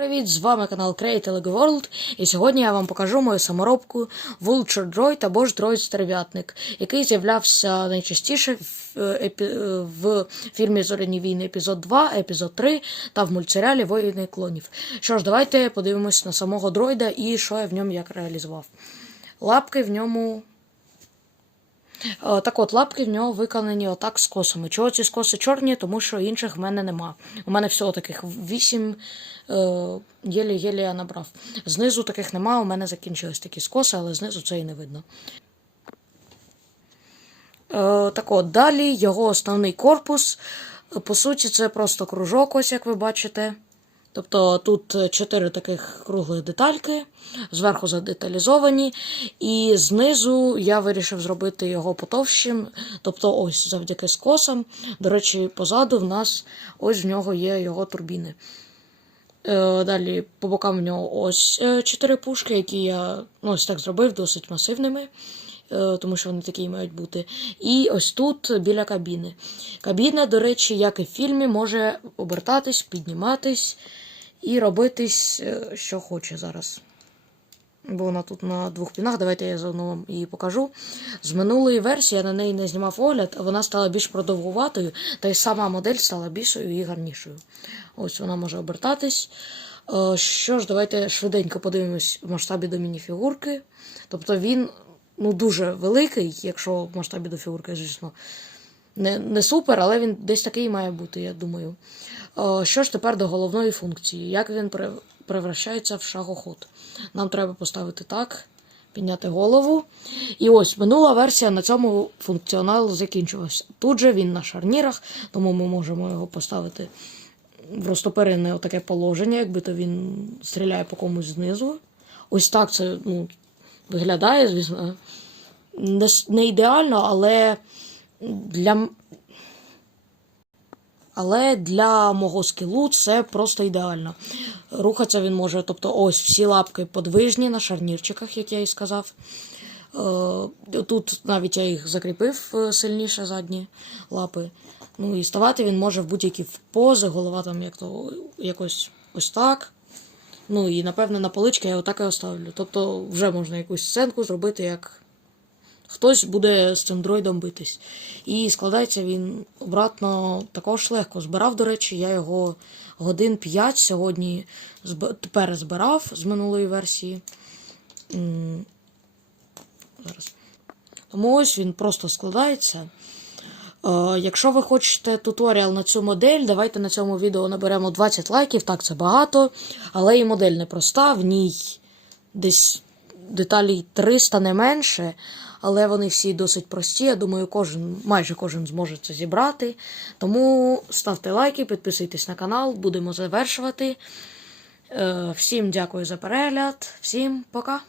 Привіт, з вами канал Create World, і сьогодні я вам покажу мою саморобку Vulture Droid або ж Droid Стерв'ятник, який з'являвся найчастіше в, е, епі... е, в фільмі Зоряні війни епізод 2, епізод 3 та в мультсеріалі Воїни клонів. Що ж, давайте подивимось на самого дроїда і що я в ньому як реалізував. Лапки в ньому Так от, лапки в нього виконані отак з косами. Чого ці скоси чорні? Тому що інших в мене нема. У мене всього таких вісім е, єлі-єлі я набрав. Знизу таких нема, у мене закінчились такі скоси, але знизу це і не видно. Е, так от, далі його основний корпус. Е, По суті, це просто кружок, ось як ви бачите. Тобто тут чотири таких круглих детальки, зверху задеталізовані, і знизу я вирішив зробити його потовщим, тобто ось завдяки скосам. До речі, позаду в нас ось в нього є його турбіни. Е, Далі по бокам в нього ось е, чотири пушки, які я ну, ось так зробив, досить масивними, е, тому що вони такі мають бути. І ось тут біля кабіни. Кабіна, до речі, як і в фільмі, може обертатись, підніматись і робитись, е, що хоче зараз. Бо вона тут на двох пінах, давайте я заодно вам її покажу. З минулої версії я на неї не знімав огляд, а вона стала більш продовгуватою, та й сама модель стала більшою і гарнішою. Ось вона може обертатись. Е, Що ж, давайте швиденько подивимось в масштабі до мініфігурки. Тобто він ну, дуже великий, якщо в масштабі до фігурки, звісно, не, не супер, але він десь такий має бути, я думаю. Е, Що ж тепер до головної функції? Як він превращається в шагоход? Нам треба поставити так, підняти голову. І ось минула версія на цьому функціонал закінчилась. Тут же він на шарнірах, тому ми можемо його поставити в розтопирене таке положення, якби то він стріляє по комусь знизу. Ось так це ну, виглядає, звісно. Не ідеально, але для, але для мого скілу це просто ідеально. Рухатися він може, тобто ось всі лапки подвижні на шарнірчиках, як я і сказав. Е, Тут навіть я їх закріпив е, сильніше задні лапи. Ну і ставати він може в будь-які пози, голова там як то якось ось так. Ну і напевно на полички я отак і оставлю. Тобто вже можна якусь сценку зробити, як хтось буде з цим дроїдом битись. І складається він обратно також легко. Збирав, до речі, я його годин 5 сьогодні тепер збирав з минулої версії. Зараз. Тому ось він просто складається. Е, якщо ви хочете туторіал на цю модель, давайте на цьому відео наберемо 20 лайків. Так, це багато, але і модель непроста, в ній десь деталей 300 не менше, але вони всі досить прості. Я думаю, кожен, майже кожен зможе це зібрати. Тому ставте лайки, підписуйтесь на канал, будемо завершувати. Е, Всім дякую за перегляд, всім пока!